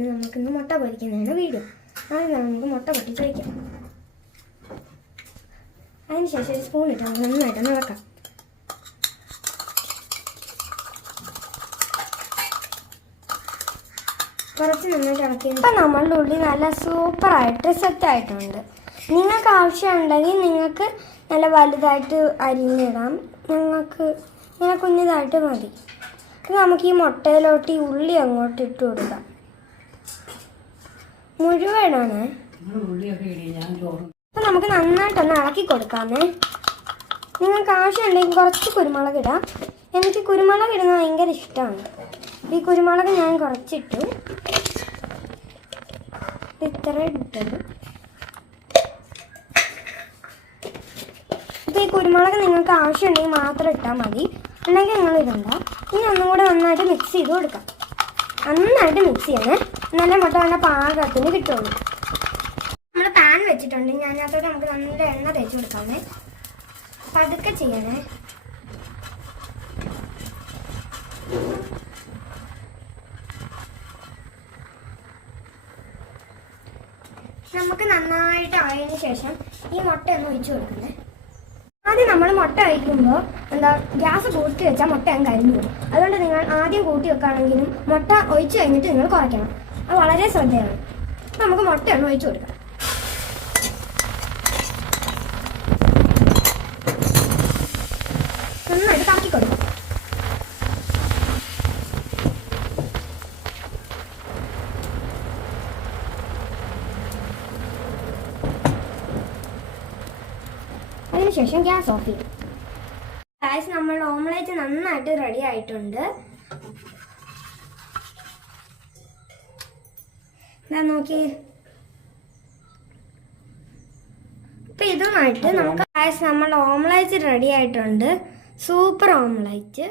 ഇന്ന് നമുക്കിന്ന് മുട്ട പൊരിക്കുന്നതാണ് വീഡിയോ. ആദ്യം നമുക്ക് മുട്ട പൊട്ടിച്ച് വയ്ക്കാം. അതിനുശേഷം ഒരു സ്പൂൺ ഇട്ട് നമുക്ക് നന്നായിട്ടൊന്ന് ഇളക്കാം. കുറച്ച് നന്നായിട്ട് ഇളക്കി. ഇപ്പം നമ്മളുടെ ഉള്ളി നല്ല സൂപ്പറായിട്ട് സെറ്റായിട്ടുണ്ട്. നിങ്ങൾക്ക് ആവശ്യമുണ്ടെങ്കിൽ നിങ്ങൾക്ക് നല്ല വലുതായിട്ട് അരിഞ്ഞിടാം. ഞങ്ങൾക്ക് ഇങ്ങനെ കുഞ്ഞിതായിട്ട് മതി. നമുക്ക് ഈ മുട്ടയിലോട്ട് ഈ ഉള്ളി അങ്ങോട്ട് ഇട്ട് കൊടുക്കാം. മുഴുവനാണ്. അപ്പം നമുക്ക് നന്നായിട്ടൊന്ന് ഇളക്കി കൊടുക്കാമേ. നിങ്ങൾക്ക് ആവശ്യമുണ്ടെങ്കിൽ കുറച്ച് കുരുമുളക് ഇടാം. എനിക്ക് കുരുമുളക് ഇടുന്നത് ഭയങ്കര ഇഷ്ടമാണ്. ഈ കുരുമുളക് ഞാൻ കുറച്ചിട്ടു. ഇത്ര ഇട്ടത്. അപ്പോൾ ഈ കുരുമുളക് നിങ്ങൾക്ക് ആവശ്യമുണ്ടെങ്കിൽ മാത്രം ഇട്ടാൽ മതി, അല്ലെങ്കിൽ നിങ്ങൾ ഇടണ്ട. ഇനി ഒന്നും കൂടെ നന്നായിട്ട് മിക്സ് ചെയ്ത് കൊടുക്കാം. നന്നായിട്ട് മിക്സ് ചെയ്യണേ, നല്ല മുട്ട വേണ്ട പാകത്തിന് കിട്ടുള്ളൂ. നമ്മൾ പാൻ വെച്ചിട്ടുണ്ട്. അതിനകത്തോട്ട് നമുക്ക് നല്ല എണ്ണ തേച്ച് കൊടുക്കാമേ. പതുക്കെ ചെയ്യണേ. നമുക്ക് നന്നായിട്ട് ആയതിനു ശേഷം ഈ മുട്ട ഒന്ന് ഒഴിച്ചു കൊടുക്കണേ. ആദ്യം നമ്മൾ മുട്ട ഒഴിക്കുമ്പോൾ ഗ്യാസ് കൂട്ടി വെച്ചാൽ മുട്ട അങ്ങ് കരിഞ്ഞു പോകും. അതുകൊണ്ട് നിങ്ങൾ ആദ്യം കൂട്ടി വെക്കുകയാണെങ്കിലും മുട്ട ഒഴിച്ചു കഴിഞ്ഞിട്ട് നിങ്ങൾ കുറയ്ക്കണം. അത് വളരെ ശ്രദ്ധയാണ്. അപ്പം നമുക്ക് മുട്ട ഒന്ന് ഒഴിച്ചു കൊടുക്കാം. നന്നായിട്ട് കറക്കി കൊടുക്കാം. അതിനുശേഷം ഗ്യാസ് ഓഫ് ചെയ്യും. ഗൈസ്, നമ്മൾ ഓംലെറ്റ് നന്നായിട്ട് റെഡി ആയിട്ടുണ്ട്. നോക്കി. ഇപ്പം ഇതുമായിട്ട് നമുക്ക് ഗൈസ് നമ്മൾ ഓംലെറ്റ് റെഡി ആയിട്ടുണ്ട്. Super omelette.